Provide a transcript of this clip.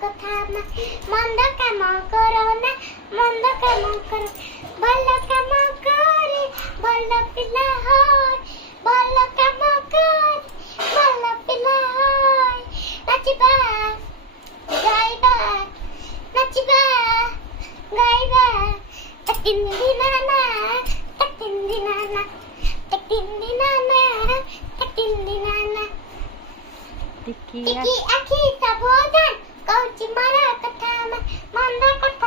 কথা না মন্দ কাম করো না মন্দ কাম করো ভালো কাম করে ভালো পিলা হয় ভালো কাম করে ভালো পিলা হয় নাচিবা গাইবা নাচিবা গাইবা তিন দিন না তিন দিন না তিন দিন না তিন দিন না Tiki aki sabodan kau cimara kata manda kata